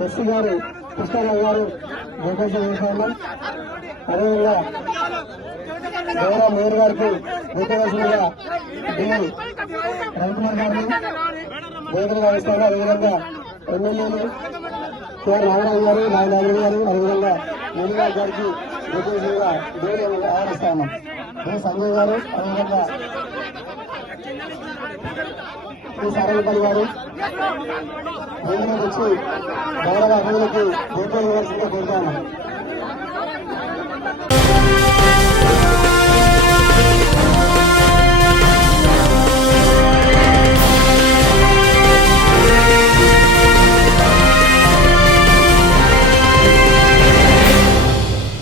SC గారు కృష్ణారావు గారు జోకేశ్వర వేసుకోవాలి అదేవిధంగా గౌరవ మేయర్ గారికి దీపదర్శనంగా డి. రవికుమార్ గారిని వేదికగా వేసుకోవాలి అదేవిధంగా ఎమ్మెల్యేలు కేఆర్ రామారావు గారు నాగనాథుడు గారు అదేవిధంగా మునిరాజ్ గారికి దీపదర్శనంగా దేవుడు ఆహ్వానిస్తాను సంజయ్ గారు అదేవిధంగా శ్రీ సరళపల్లి గారు వేదిక వచ్చి గౌరవ అభివృద్ధికి గుర్తు ఇవ్వాల్సిందిగా కోరుతాను